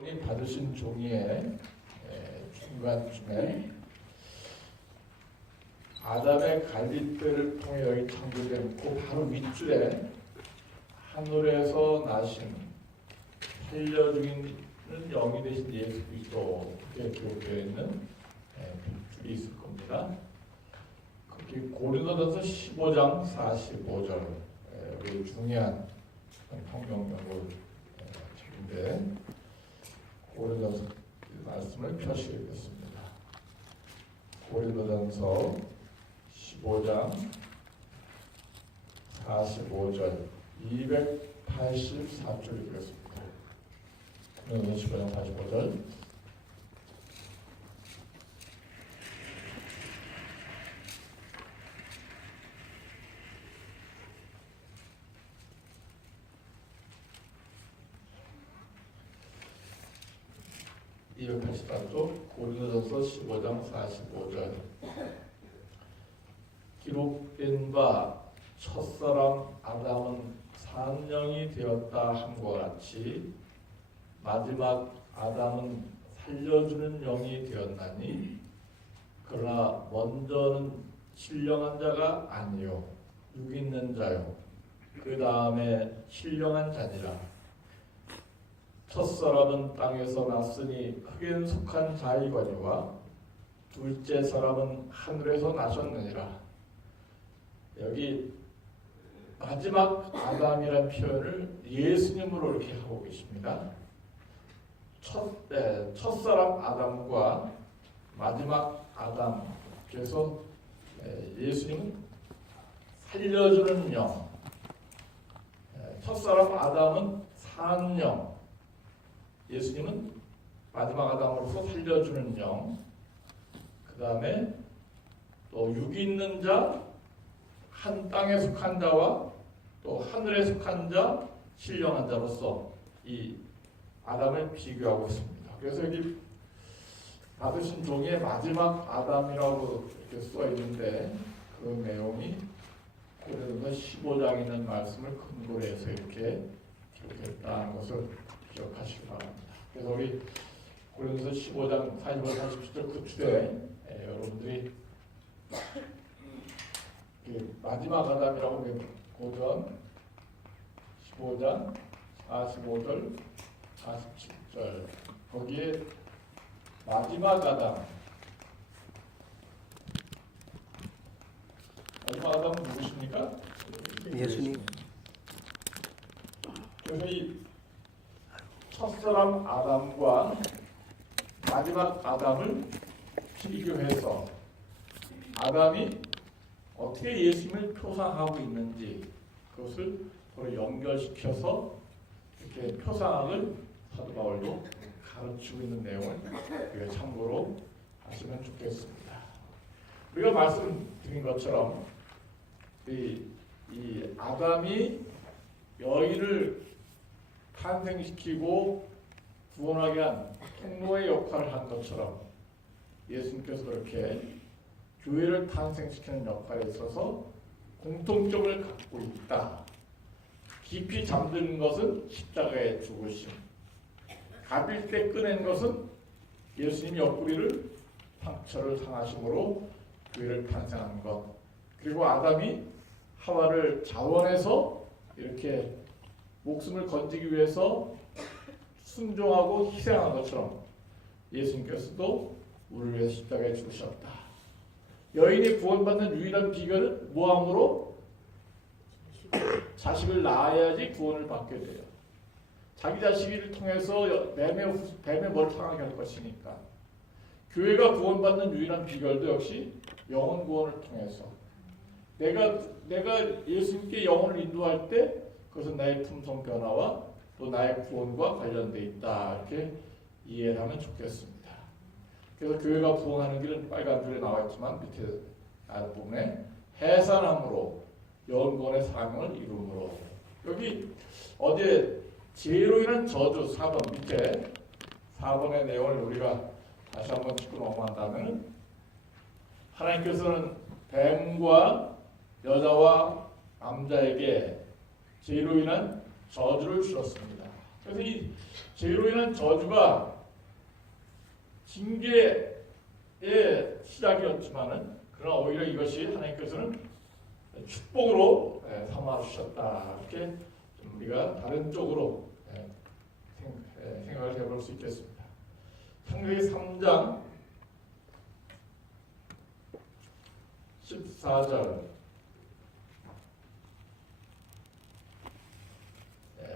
받으신 종이의 중간쯤에 아담의 갈빗대를 통해 여기 창조된 그 바로 윗줄에 하늘에서 나신 살려주기는 영이 되신 예수 그리스도 그렇게 기록되어 있는 줄이 있을 겁니다. 거기 고린도전서 15장 45절 우리 중요한 성경용어 책인데 고린도전서 말씀을 표시하겠습니다. 고린도전서 15장 45절 284절 읽겠습니다. 고린도전서 15장 45절 고린도전서 15장 45절 기록된 바 첫사람 아담은 산 영이 되었다 함과 같이 마지막 아담은 살려주는 영이 되었나니 그러나 먼저는 신령한 자가 아니요 육 있는 자요 그 다음에 신령한 자니라. 첫사람은 땅에서 났으니 흙에 속한 자이거니와 둘째 사람은 하늘에서 나셨느니라. 여기 마지막 아담이라는 표현을 예수님으로 이렇게 하고 계십니다. 첫사람 아담과 마지막 아담, 그래서 예수님은 살려주는 영, 첫사람 아담은 산 영, 예수님은 마지막 아담으로서 살려주는 영, 그 다음에 또 육이 있는 자, 한 땅에 속한 자와 또 하늘에 속한 자, 신령한 자로서 이 아담을 비교하고 있습니다. 그래서 여기 받으신 종이에 마지막 아담이라고 이렇게 써 있는데 그 내용이 고린도서 15장에 있는 말씀을 근거로 해서 이렇게 기록했다는 것을 기억하시기 바랍니다. 그래서 우리 고린도서 15장 45, 47절 그 줄에 여러분들이 마지막 아담이라고 고전 15장 45절 47절 거기에 마지막 아담 누구십니까? 예수님. 그래서 이 첫사람 아담과 마지막 아담을 비교해서 아담이 어떻게 예수님을 표상하고 있는지 그것을 서로 연결시켜서 이렇게 표상을 사도 바울도 가르치고 있는 내용을 우리가 참고로 하시면 좋겠습니다. 우리가 말씀드린 것처럼 이 아담이 여인을 탄생시키고 구원하게 한 통로의 역할을 한 것처럼 예수님께서 그렇게 교회를 탄생시키는 역할에 있어서 공통점을 갖고 있다. 깊이 잠든 것은 십자가의 죽으심, 가빌 때 꺼낸 것은 예수님 옆구리를 상처를 상하심으로 교회를 탄생한 것, 그리고 아담이 하와를 자원해서 이렇게 목숨을 건지기 위해서 순종하고 희생한 것처럼 예수님께서도 우리를 위해 십자가에 죽으셨다. 여인이 구원받는 유일한 비결은 뭐함으로? 자식을 낳아야지 구원을 받게 돼요. 자기 자식을 통해서 뱀의 머리를 상하게 할 것이니까. 교회가 구원받는 유일한 비결도 역시 영혼 구원을 통해서 내가 예수님께 영혼을 인도할 때 그것은 나의 품성 변화와 또 나의 구원과 관련되어 있다. 이렇게 이해를 하면 좋겠습니다. 그래서 교회가 구원하는 길은 빨간 줄에 나와 있지만 밑에 아랫부분에 해산함으로 영혼구원의 사명을 이루므로 여기 어디에 죄로 인한 저주 4번 밑에 4번의 내용을 우리가 다시 한번 짚고 넘어간다면 하나님께서는 뱀과 여자와 남자에게 죄로 인한 저주를 주셨습니다. 그래서 이 죄로 인한 저주가 징계의 시작이었지만은 그러나 오히려 이것이 하나님께서는 축복으로 삼아 주셨다. 이렇게 좀 우리가 다른 쪽으로 생각을 해볼 수 있겠습니다. 창세기 3장 14절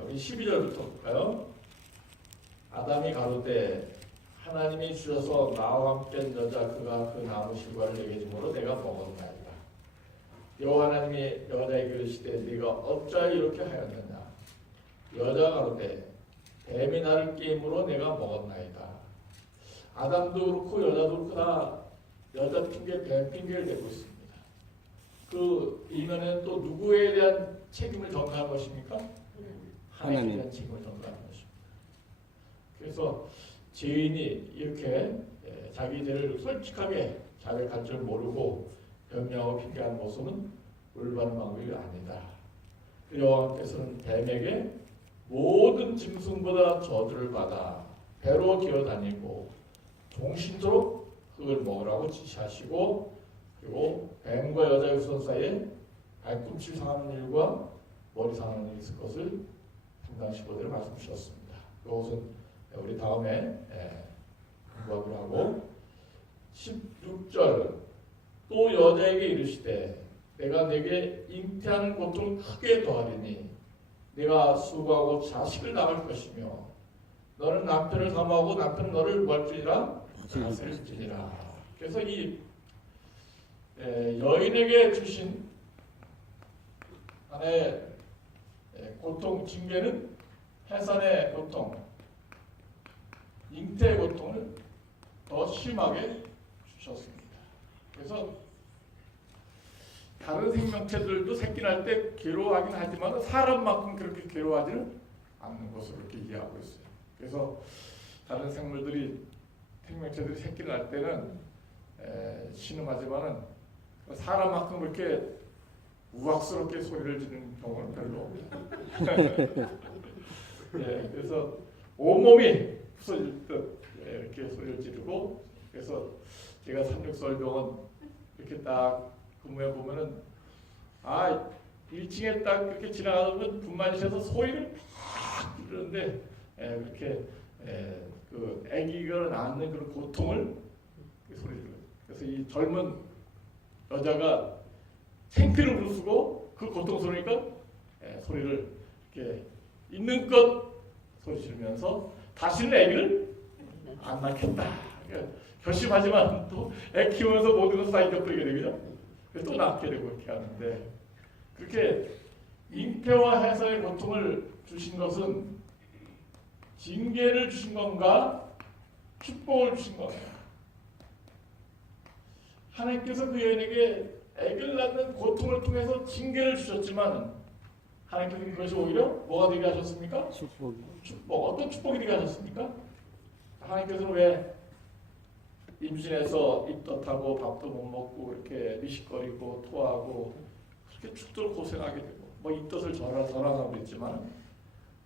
우리 12절부터 볼까요? 아담이 가로되 하나님이 주셔서 나와 함께 한 여자 그가 그 나무 실과를 내게 주므로 내가 먹었나이다. 여호와 하나님이 여자에게 이르시되 네가 어찌하여 이렇게 하였느냐. 여자가 가로되 뱀이 나를 깨임으로 내가 먹었나이다. 아담도 그렇고 여자도 그렇고 다 여자 핑계 뱀 핑계를 대고 있습니다. 그 이면에는 또 누구에 대한 책임을 전가한 것입니까? 하나님에 대한 책임을 전가한 것입니다. 그래서 죄인이 이렇게 자기 죄를 솔직하게 자백할 줄 모르고 변명하고 핑계하는 모습은 올바른 방법이 아니다. 여호와께서는 뱀에게 모든 짐승보다 저주를 받아 배로 기어다니고 종신토록 흙을 먹으라고 지시하시고 그리고 뱀과 여자의 후손 사이에 발꿈치 상하는 일과 머리 상하는 일이 있을 것을 3장 15절에 말씀 주셨습니다. 그것은 우리 다음에 공부하기로 하고 16절 또 여자에게 이르시되 내가 내게 잉태하는 고통을 크게 더하리니 내가 수고하고 자식을 낳을 것이며 너는 남편을 사모하고 남편은 너를 구할 줄이라 다스릴지니라. 그래서 이 여인에게 주신 하나의 고통 징계는 해산의 고통 잉태의 고통을 더 심하게 주셨습니다. 그래서 다른 생명체들도 새끼 날 때 괴로워하긴 하지만 사람만큼 그렇게 괴로워하지는 않는 것으로 이렇게 이해하고 있어요. 그래서 다른 생명체들이 새끼를 날 때는 신음하지만은 사람만큼 그렇게 우악스럽게 소리를 지르는 경우는 별로 없어요. 그래서 온몸이 부서질 듯 이렇게 소리를 지르고 그래서 제가 삼육설병원 이렇게 딱 근무해 보면은 1층에 딱 이렇게 지나가면 분만실에서 소리를 팍 지르는데 그렇게 그 아기가 낳는 그런 고통을 소리를 그래서 이 젊은 여자가 생피를 부르고 그 고통스러우니까 소리를 이렇게 있는 것 소리 지르면서 다시는 아기를 안 낳겠다. 그러니까 결심하지만 또 애 키우면서 모든 것을 다 잊어버리게 되죠. 그래서 또 낳게 되고 이렇게 하는데 그렇게 잉태와 해서의 고통을 주신 것은 징계를 주신 건가 축복을 주신 건가. 하나님께서 그 여인에게 아기를 낳는 고통을 통해서 징계를 주셨지만 하나님께서 그것이 오히려 뭐가 되게 하셨습니까? 축복. 어떤 축복이 되게 하셨습니까? 하나님께서는 왜 임신해서 입덧하고 밥도 못 먹고 이렇게 미식거리고 토하고 그렇게 죽도록 고생하게 되고 뭐 입덧을 절하고 있지만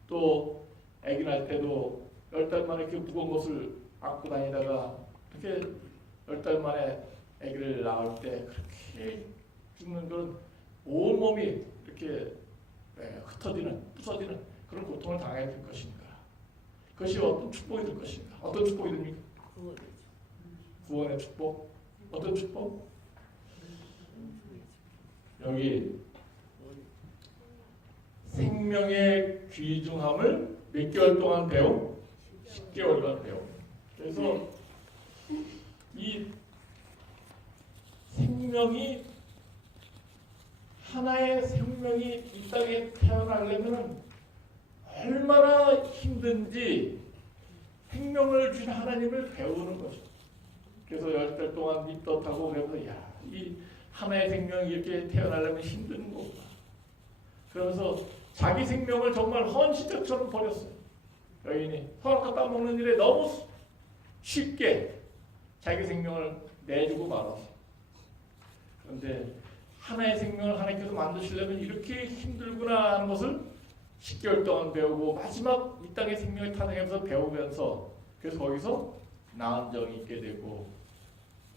또 아기 날 때도 10달 만에 이렇게 무거운 것을 안고 다니다가 이렇게 10달 만에 아기를 낳을 때 그렇게 죽는 건 온몸이 이렇게 흩어지는 부서지는 그런 고통을 당하게 될 것인가. 그것이 어떤 축복이 될 것인가. 어떤 축복이 됩니까? 구원의 축복. 어떤 축복? 여기 생명의 귀중함을 몇 개월 동안 배움? 10개월간 배움. 그래서 이 생명이 하나의 생명이 이 땅에 태어나려면 얼마나 힘든지 생명을 주신 하나님을 배우는 것이죠. 그래서 10달 동안 입덧하고 그래서 이 하나의 생명이 이렇게 태어나려면 힘든 거구나. 그러면서 자기 생명을 정말 헌신적처럼 버렸어요. 여인이 서로 따먹는 일에 너무 쉽게 자기 생명을 내주고 말았어요. 그런데 하나의 생명을 하나님께서 만드시려면 이렇게 힘들구나 하는 것을 10개월 동안 배우고 마지막 이 땅의 생명을 탄생하면서 배우면서 그래서 거기서 나은 정이 있게 되고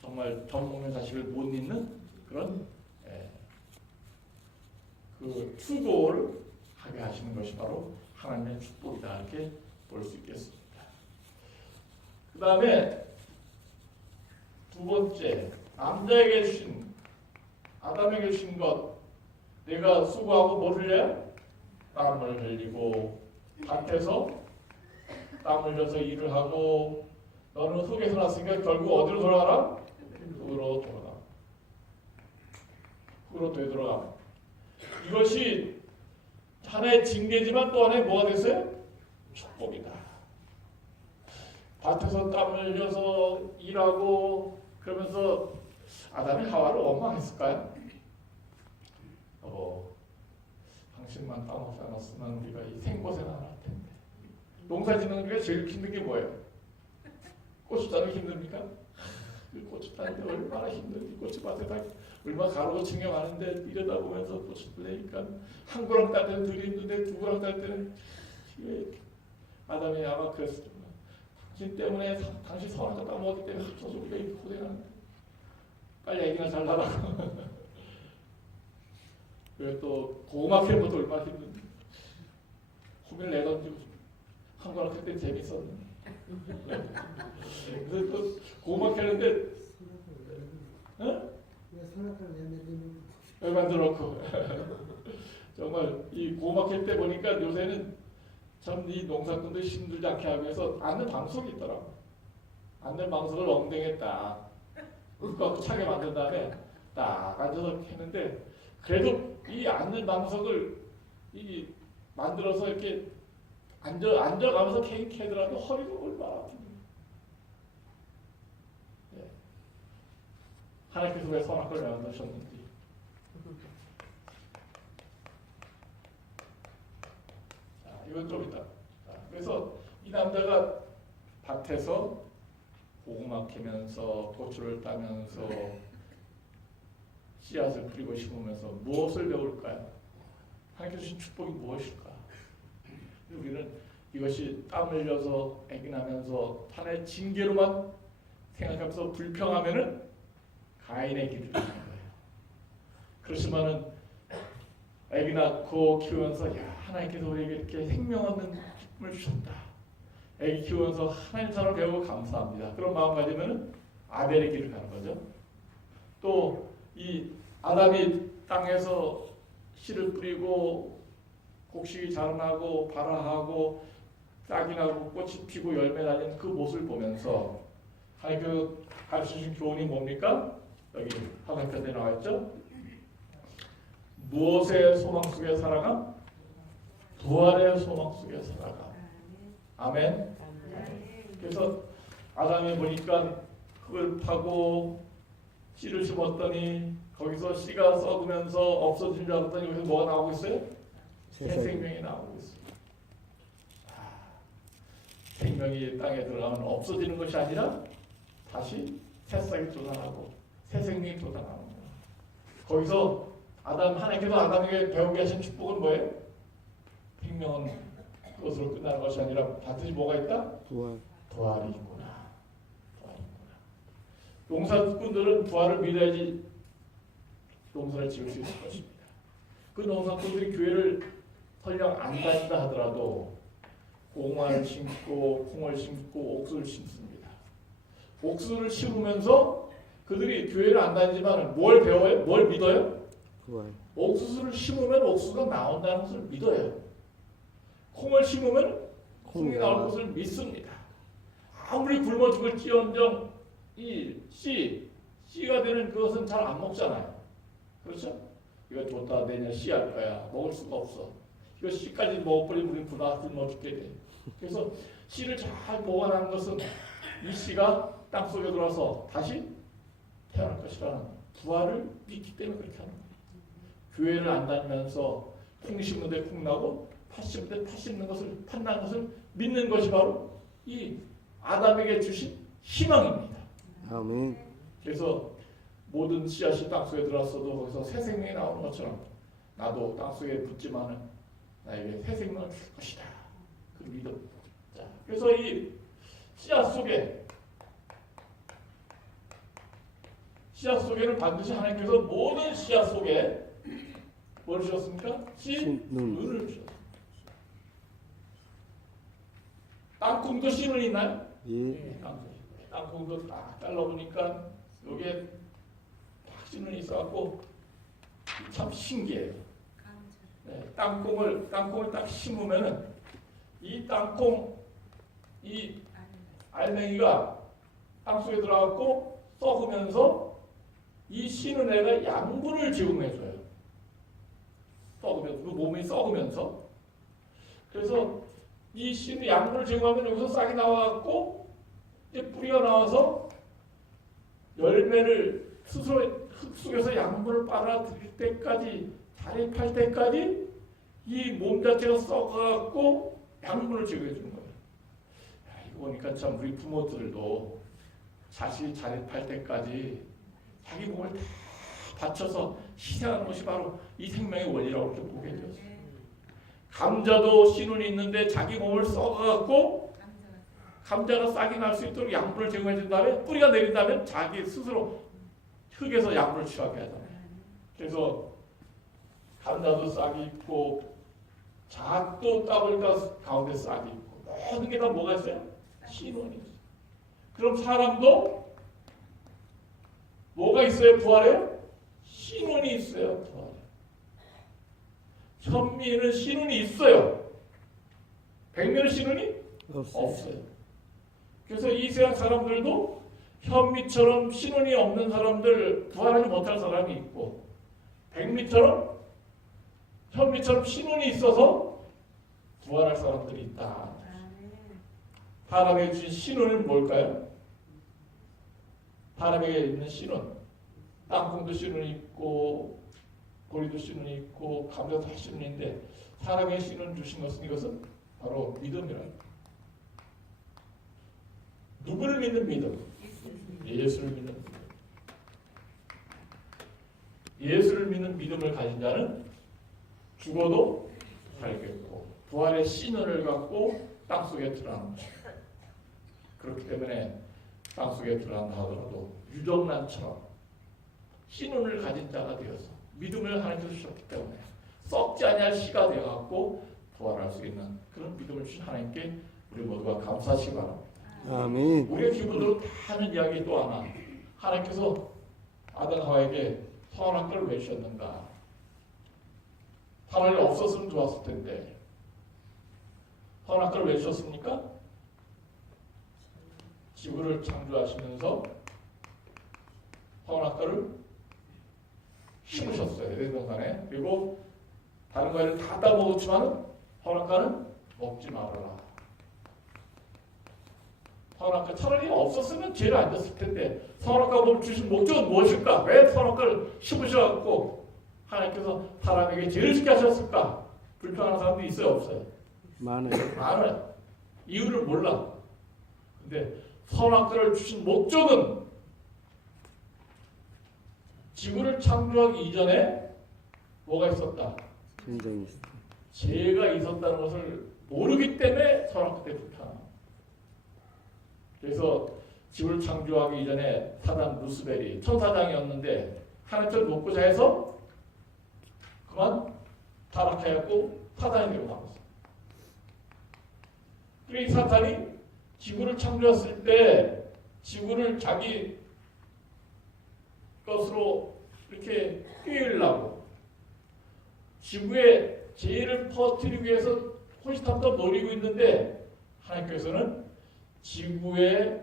정말 젖 먹는 자식을 못 잊는 그런 그 추구를 하게 하시는 것이 바로 하나님의 축복이다 이렇게 볼 수 있겠습니다. 그 다음에 두 번째 남자에게 주신 아담에게 주신 것 내가 수고하고 뭘 흘려야? 땀을 흘리고 밭에서 땀 흘려서 일을 하고 너는 흙에서 났으니까 결국 어디로 돌아가라? 흙으로 돌아가. 흙으로 되돌아가. 이것이 하나의 징계지만 또 하나의 뭐가 됐어요? 축복이다. 밭에서 땀을 흘려서 일하고 그러면서 아담이 하와를 원망했을까요? 당신만 땀 없이 안 왔으면 우리가 이 생고생 안 할 텐데. 농사 짓는 게 제일 힘든 게 뭐예요? 고추 따는 게 힘듭니까? 고추 따는데 얼마나 힘든지 고추밭에다 얼마나 가로고 챙겨가는데 이러다 보면서 고추를 내니까 한 고랑 딸 때는 덜 힘든데 두 고랑 딸 때는 아담이 아마 그랬을 거예요. 당신 때문에 당신 선한 거 따먹었기 때문에 합쳐서 우리가 이렇게 고생하는데 빨리 애기나 잘 나라고. 그리고 또 고구마 캐는 것도 얼마나 힘든데 후미를 내던지고 한 거랑 그때 재밌었는데 그래서 또 고구마 캐는데 왜 만들어놓고 정말 이 고구마 캘 때 보니까 요새는 참 이 농사꾼들 힘들지 않게 하기 위해서 앉는 방석이 있더라고. 앉는 방석을 엉덩이에 딱 묶어갖고 차게 만든 다음에 딱 앉아서 캐는데 그래도 이 앉는 방석을 이 만들어서 이렇게 앉아가면서 캐더라도 허리가 얼마나 아픈데. 하나님께서 왜 선한 걸 만드셨는지. 이건 좀 있다. 그래서 이 남자가 밭에서 고구마 캐면서 고추를 따면서 씨앗을 뿌리고 심으면서 무엇을 배울까요? 하나님께서 주신 축복이 무엇일까? 우리는 이것이 땀 흘려서 애기나면서 하나의 징계로만 생각하면서 불평하면은 가인의 길을 가는 거예요. 그렇지만은 애기 낳고 키우면서 야 하나님께서 우리에게 이렇게 생명 얻는 기쁨을 주셨다. 애기 키우면서 하나님 사랑을 배우고 감사합니다. 그런 마음 가지면은 아벨의 길을 가는 거죠. 또 이 아담이 땅에서 씨를 뿌리고 곡식이 자라나고 발아하고 싹이 나고 꽃이 피고 열매 달린 그 모습을 보면서 하나님께서 가르쳐주신 교훈이 뭡니까? 여기 하나님께서 나와 있죠. 무엇의 소망 속에 살아가? 부활의 소망 속에 살아가. 아멘. 그래서 아담이 보니까 흙을 파고 씨를 심었더니 거기서 씨가 썩으면서 없어진 줄 알았더니 여기서 뭐가 나오고 있어요? 새 생명이 나오고 있어요. 생명이 땅에 들어가면 없어지는 것이 아니라 다시 새싹이 돋아나고 새 생명이 돋아나는 거예요. 거기서 하나님께서 아담에게 배우게 하신 축복은 뭐예요? 생명은 그것으로 끝나는 것이 아니라 반드시 뭐가 있다? 부활이 있구나. 농사꾼들은 부활을 믿어야지 농사를 지을 수 있을 것입니다. 그 농사꾼들이 교회를 설령 안 다닌다 하더라도 고구마를 심고 콩을 심고 옥수를 심습니다. 옥수를 심으면서 그들이 교회를 안 다니지만 뭘 배워요? 뭘 믿어요? 옥수수를 심으면 옥수수가 나온다는 것을 믿어요. 콩을 심으면 콩이 나올 것을 믿습니다. 아무리 굶어 죽을지언정 이 씨가 되는 그것은 잘 안 먹잖아요. 그렇죠? 이거 줬다 내냐 씨할 거야. 먹을 수가 없어. 이거 씨까지 먹어버리면 우리는 굶어 죽게 돼. 그래서 씨를 잘 보관하는 것은 이 씨가 땅속에 들어와서 다시 태어날 것이라는 부활을 믿기 때문에 그렇게 하는 거예요. 교회를 안 다니면서 콩 심는데 콩 나고 팥 심는데 팥 심는 것을 팥난 것을 믿는 것이 바로 이 아담에게 주신 희망입니다. 아멘. 그래서 모든 씨앗이 땅속에 들어왔어도 거기서 새 생명이 나오는 것처럼 나도 땅속에 붙지만은 나에게 새 생명을 줄 것이다. 그 믿음. 자, 그래서 이 씨앗 속에는 반드시 하나님께서 모든 씨앗 속에 뭘 주셨습니까? 씨눈을 주셨습니다. 땅콩도 씨눈이 있나요? 예. 땅콩도 딱 잘라보니까 여기에 딱 씨눈이 있어갖고 참 신기해요. 네, 땅콩을 딱 심으면은 이 땅콩 이 알맹이가 땅속에 들어가고 썩으면서 이 씨는 애가 양분을 제공해줘요. 썩으면서 그 몸이 썩으면서 그래서 이 씨는 양분을 제공하면 여기서 싹이 나와갖고 이제 뿌리가 나와서 열매를 스스로 흙 속에서 양분을 빨아들일 때까지 자립할 때까지 이 몸 자체가 썩어갖고 양분을 제공해 주는 거예요. 이거 보니까 참 우리 부모들도 자식이 자립할 때까지 자기 몸을 다 바쳐서 희생하는 것이 바로 이 생명의 원리라고 이렇게 보게 되었어요. 감자도 씨눈이 있는데 자기 몸을 썩어갖고 감자가 싹이 날 수 있도록 양분을 제공해 준 다음에 뿌리가 내린 다음에 자기 스스로 흙에서 양분을 취하게 하잖아요. 그래서 감자도 싹이 있고 잣도 따보니까 가운데 싹이 있고 모든 게 다 뭐가 있어요? 씨눈이 있어요. 그럼 사람도 뭐가 있어요? 부활해요? 씨눈이 있어요. 부활해. 현미는 씨눈이 있어요. 백미는 씨눈이 없어요. 그래서 이 세상 사람들도 현미처럼 씨눈이 없는 사람들, 부활하지 못할 사람이 있고 백미처럼 현미처럼 씨눈이 있어서 부활할 사람들이 있다. 사람에게 주신 씨눈은 뭘까요? 사람에게 있는 씨눈, 땅콩도 씨눈이 있고 보리도 씨눈이 있고 감자도 다 씨눈인데 사람에게 씨눈 주신 것은 이것은 바로 믿음이라. 누구를 믿는 믿음? 예수를 믿는 믿음. 예수를 믿는 믿음을 가진 자는 죽어도 살겠고 부활의 씨눈을 갖고 땅속에 들어가는 것입니다. 그렇기 때문에 땅속에 들어간다 하더라도 유정란처럼 씨눈을 가진 자가 되어서 믿음을 하나님께서 주셨기 때문에 썩지 아니할 씨가 되어갖고 부활할 수 있는 그런 믿음을 주신 하나님께 우리 모두가 감사하시기 바랍니다. 아멘. 우리의 기본으로 다 하는 이야기 또 하나, 하나님께서 아담 하와에게 선악과를 왜 주셨는가? 하나님 없었으면 좋았을 텐데 선악과를 왜 주셨습니까? 지구를 창조하시면서 선악과를 심으셨어요. 에덴 동산에. 그리고 다른 과일을 다 따먹었지만 선악과는 먹지 말아라. 선악과 차라리 없었으면 죄를 안 졌을 텐데 선악과 주신 목적은 무엇일까? 왜 선악과를 심으셔갖고 하나님께서 사람에게 죄를 짓게 하셨을까? 불평하는 사람도 있어요, 없어요? 많아요. 이유를 몰라. 근데 선악과를 주신 목적은 지구를 창조하기 이전에 뭐가 있었다? 죄가 있었다는 것을 모르기 때문에 선악과 때 불평합니다. 그래서 지구를 창조하기 이전에 사단 루스벨이 천사장이었는데 하나님처럼 높고 자해서 그만 타락하였고 사단이 되고 나왔어요. 그리고 이 사탄이 지구를 창조했을 때 지구를 자기 것으로 이렇게 꿰으려고 지구에 죄를 퍼뜨리기 위해서 호시탐탐 노리고 있는데 하나님께서는 지구에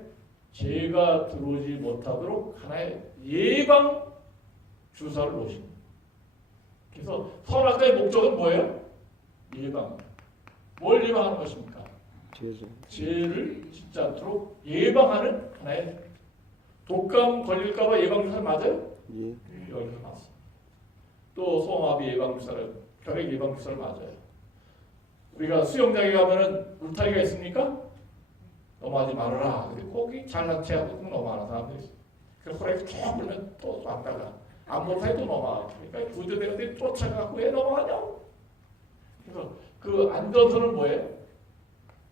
죄가 들어오지 못하도록 하나의 예방 주사를 놓으십니다. 그래서 선악과의 목적은 뭐예요? 예방. 뭘 예방하는 것입니까? 죄를 짓지 않도록 예방하는 하나의 독감 걸릴까봐 예방주사 맞아요? 예. 여기서 맞습니다. 또 소아마비 예방주사를, 혈액 예방주사를 맞아요. 우리가 수영장에 가면은 울타리가 있습니까? 넘어가지 말아라. 꼭이 잘난 체하고 넘어가는 사람들이 있어요. 그래서 호랑이 쭉 불면 또 왔다가 안 못해 또 넘어가고. 그러니까 구조대원들이 쫓아가고 왜 넘어가냐고. 그래서 그 안전선은 뭐예요?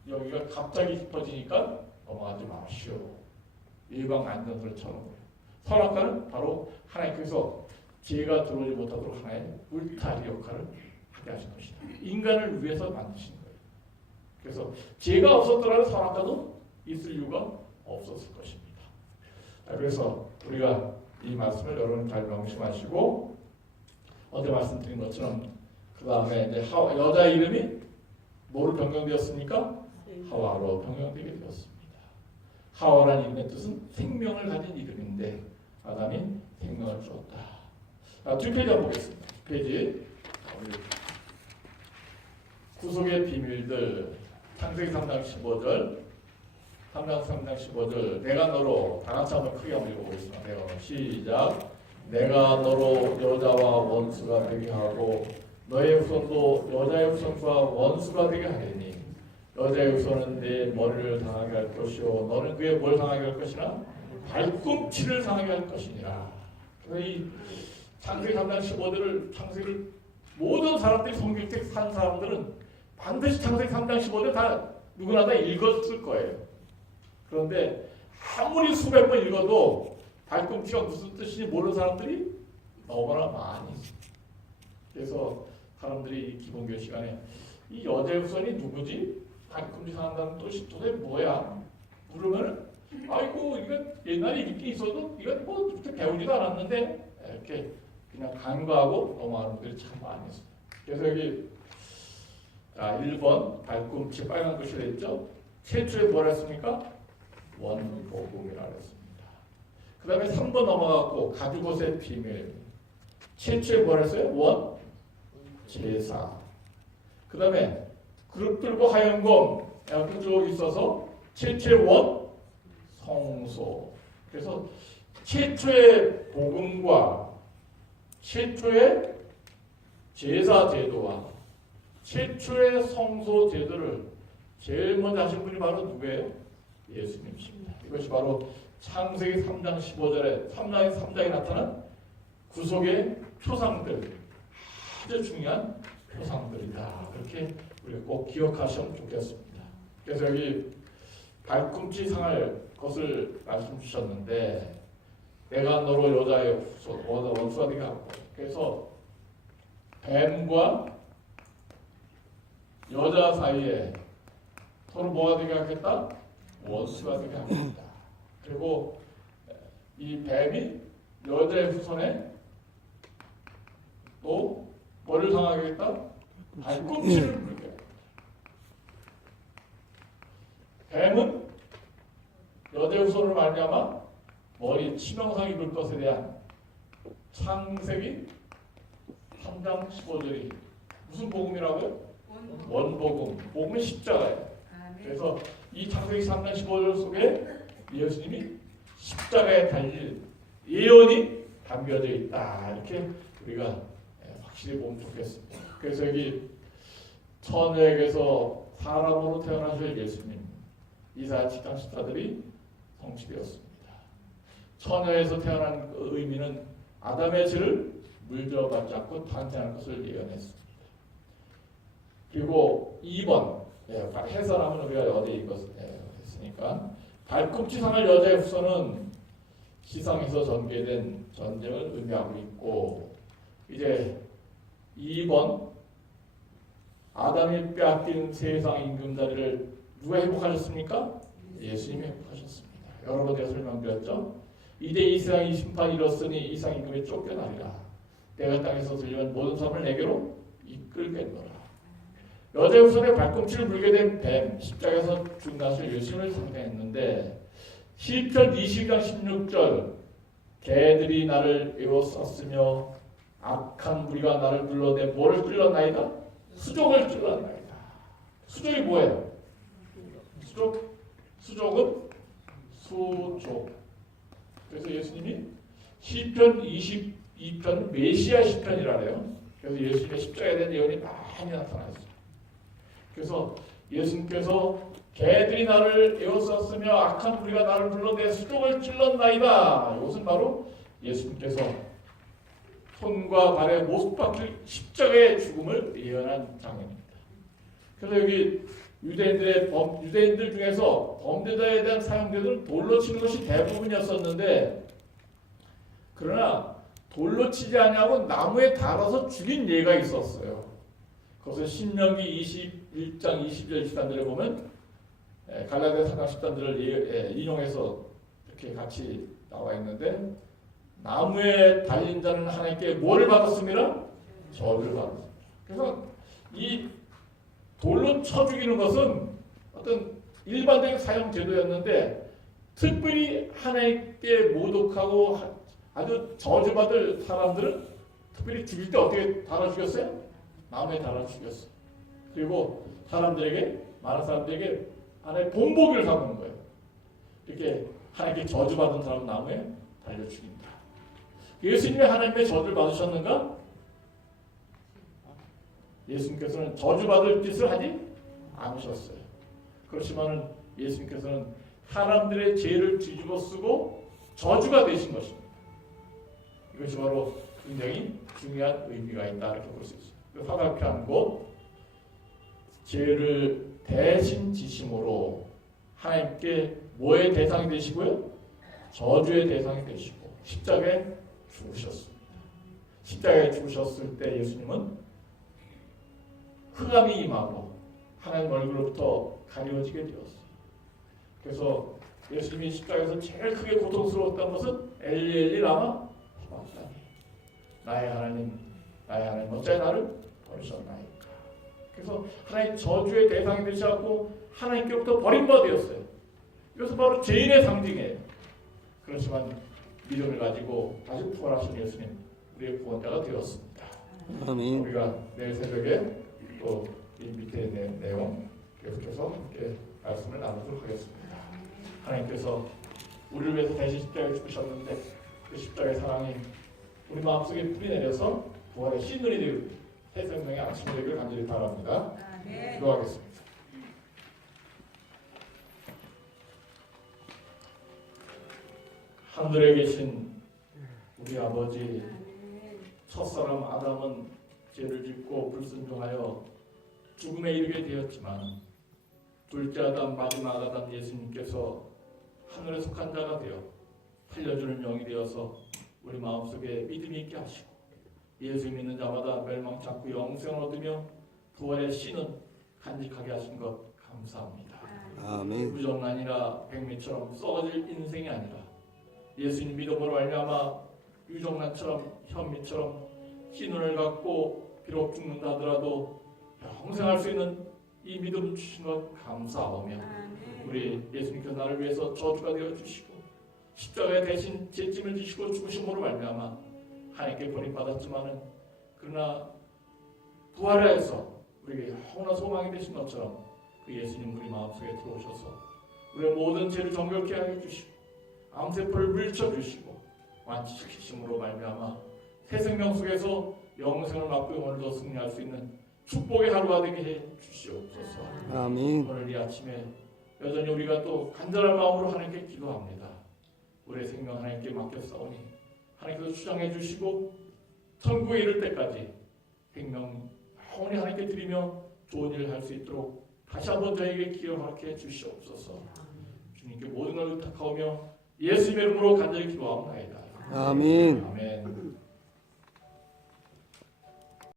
여기가 갑자기 깊어지니까 넘어가지 마시오. 일반 안전선처럼 거예요. 선악과는 바로 하나님께서 죄가 들어오지 못하도록 하나의 울타리 역할을 하게 하신 것이다. 인간을 위해서 만드신 거예요. 그래서 죄가 없었더라도 선악과도 있을 이유가 없었을 것입니다. 자, 그래서 우리가 이 말씀을 여러분 잘 명심하시고, 어제 말씀드린 것처럼 그 다음에 이제 여자 이름이 뭐로 변경되었습니까? 하와로 변경되게 되었습니다. 하와라는 이름의 뜻은 생명을 가진 이름인데 아담이 생명을 주었다. 자, 두 페이지 한번 보겠습니다. 두 페이지. 구속의 비밀들. 창세기 3장 15절. 3장 15절. 내가 너로, 다 같이 한번 크게 한번 읽어보겠습니다. 내가 너로. 시작. 내가 너로 여자와 원수가 되게 하고 너의 후손도 여자의 후손과 원수가 되게 하리니 여자의 후손은 내 머리를 당하게 할 것이요 너는 그의 뭘 당하게 할 것이나 발꿈치를 당하게 할 것이니라. 그래서 이 창세기 3장 15절을 창세기를 모든 사람들이 성경책 산 사람들은 반드시 창세기 3장 15절 다 누구나 다 읽었을 거예요. 그런데 아무리 수백 번 읽어도 발꿈치가 무슨 뜻인지 모르는 사람들이 너무나 많이 있습니다. 그래서 사람들이 기본교육 시간에 이 여자의 후손이 누구지? 발꿈치 상한다는 뜻이 도대체 뭐야? 물으면 아이고 이건 옛날에 읽긴 있어도 이건 뭐 그렇게 배우지도 않았는데 이렇게 그냥 간과하고 넘어가는 분들이 참 많이 있습니다. 그래서 여기 자 1번 발꿈치 빨간 글씨로 했죠? 최초에 뭐라 했습니까? 원복음이라 했습니다. 그 다음에 3번 넘어갔고 가죽옷의 비밀. 최초에 뭐라 했어요? 원 제사. 그 다음에 그릇 들고 하얀검 쭉 있어서 최초의 원 성소. 그래서 최초의 복음과 최초의 제사 제도와 최초의 성소 제도를 제일 먼저 하신 분이 바로 누구예요? 예수님이십니다. 이것이 바로 창세기 3장 15절에 3장에 나타난 구속의 표상들, 아주 중요한 표상들이다. 그렇게 우리가 꼭 기억하시면 좋겠습니다. 그래서 여기 발꿈치 상할 것을 말씀 주셨는데 내가 너로 여자의 원수가 되게 하고 그래서 뱀과 여자 사이에 서로 뭐가 되게 하겠다? 원수가 되게 합니다. 그리고 이 뱀이 여자의 후손에 또 뭐를 당하겠다? 발꿈치를 물게. 뱀은 여자의 후손을 말미암아 머리 치명상 입을 것에 대한 창세기 3장 15절이 무슨 복음이라고요? 원복음. 복음은 십자가예요. 그래서 이 창세기 3장 15절 속에 예수님이 십자가에 달릴 예언이 담겨져 있다. 이렇게 우리가 확실히 보면 좋겠습니다. 그래서 여기 처녀에게서 사람으로 태어나실 예수님 이사야 7장 14절이 성취되었습니다. 처녀에서 태어난 그 의미는 아담의 죄를 물져받지 않고 탄생할 것을 예언했습니다. 그리고 2번 해설하면 우리가 어디에 읽었으니까 발꿈치 상할 여자의 후손은 시상에서 전개된 전쟁을 의미하고 있고 이제 2번 아담이 빼앗긴 세상 임금자리를 누가 회복하셨습니까? 예수님이 회복하셨습니다. 여러 번 제가 설명드렸죠. 이제 이 세상이 심판이 이뤘으니 이 세상 임금이 쫓겨나리라. 내가 땅에서 들려온 모든 삶을 내게로 이끌겠노라. 여자의 후손에 발꿈치를 물게 된 뱀, 십자가에서 죽은 것을 예수님을 상징했는데 시편 20장 16절 개들이 나를 에워쌌으며 악한 무리가 나를 눌러내 뭐를 찔렀나이다? 수족을 찔렀나이다. 수족이 뭐예요? 수족은 수족. 그래서 예수님이 시편 22편 메시아 시편이라 해요. 그래서 예수님의 십자가에 대한 예언이 많이 나타났어요. 그래서 예수님께서 개들이 나를 에워쌌으며 악한 무리가 나를 불러 내 수족을 찔렀나이다. 이것은 바로 예수님께서 손과 발에 못 박힐 십자가의 죽음을 예언한 장면입니다. 그래서 여기 유대인들 중에서 범죄자에 대한 사형제도는 돌로 치는 것이 대부분이었었는데, 그러나 돌로 치지 아니하고 나무에 달아서 죽인 예가 있었어요. 그것은 신명기 21장 20절 13절에 보면 갈라디아 4장 13절을 인용해서 이렇게 같이 나와 있는데, 나무에 달린 자는 하나님께 뭐를 받았습니다? 저주를 받았습니다. 그래서 이 돌로 쳐 죽이는 것은 어떤 일반적인 사형 제도였는데, 특별히 하나님께 모독하고 아주 저주받을 사람들은 특별히 죽일 때 어떻게 달아 죽였어요? 나무에 달아 죽였어요. 그리고 많은 사람들에게 하나의 본보기를 삼는 거예요. 이렇게 하나님께 저주받은 사람은 나무에 달려 죽인다. 예수님이 하나님의 저주를 받으셨는가? 예수님께서는 저주받을 짓을 하지 않으셨어요. 그렇지만 예수님께서는 사람들의 죄를 뒤집어 쓰고 저주가 되신 것입니다. 이것이 바로 굉장히 중요한 의미가 있다, 이렇게 볼 수 있어요. 화답한 곳, 죄를 대신 지심으로 하나님께 뭐의 대상이 되시고요? 저주의 대상이 되시고 십자가에 죽으셨습니다. 십자가에 죽으셨을 때 예수님은 흑암이 임하고 하나님 얼굴로부터 가려지게 되었어요. 그래서 예수님이 십자가에서 제일 크게 고통스러웠던 것은 엘리 엘리 라마 사박다니, 나의 하나님 어찌 나를 버리셨나이까. 그래서 하나님 저주의 대상이 되시고 하나님께로부터 버림받았어요. 이것은 바로 죄인의 상징이에요. 그렇지만 믿음을 가지고 다시 부활하신 예수님, 우리의 구원자가 되었습니다. 아멘. 우리가 내일 새벽에 또 이 밑에 내용 계속해서 함께 말씀을 나누도록 하겠습니다. 하나님께서 우리를 위해서 대신 십자가에 죽으셨는데, 그 십자가의 사랑이 우리 마음속에 뿌리 내려서 부활의 신눈이 되고 새 생명의 아침이 되기를 간절히 바랍니다. 기도하겠습니다. 하늘에 계신 우리 아버지, 첫사람 아담은 죄를 짓고 불순종하여 죽음에 이르게 되었지만, 둘째 아담, 마지막 아담 예수님께서 하늘에 속한 자가 되어 살려주는 영이 되어서 우리 마음속에 믿음이 있게 하시고, 예수 믿는 자마다 멸망치 않고 영생을 얻으며 부활의 신은 간직하게 하신 것 감사합니다. 아멘. 유정란이라 백미처럼 썩어질 인생이 아니라 예수님 믿음으로 말미암아 유정란처럼 현미처럼 신운을 갖고 비록 죽는다 하더라도 영생할 수 있는 이 믿음 주신 것 감사하며, 우리 예수님께서 나를 위해서 저주가 되어 주시고 십자가에 대신 죄짐을 지시고 죽으심으로 말미암아 하나님께 버림받았지만은, 그러나 부활하여서 우리에게 영원한 소망이 되신 것처럼 그 예수님 우리 마음속에 들어오셔서 우리의 모든 죄를 정결케 하여 주시고 암세포를 물쳐주시고 완치시키심으로 말미암아 새 생명 속에서 영생을 맡고 영원을 승리할 수 있는 축복의 하루가 되게 해 주시옵소서. 아멘. 오늘 이 아침에 여전히 우리가 또 간절한 마음으로 하나님께 기도합니다. 우리의 생명 하나님께 맡겼사오니 하나님께서 주장해 주시고 천국에 이를 때까지 생명 영원히 하나님께 드리며 좋은 일을 할 수 있도록 다시 한번 저에게 기회 허락해 주시옵소서. 주님께 모든 걸 의탁하오며 예수님의 이름으로 간절히 기도하옵나이다. 아멘. 아멘.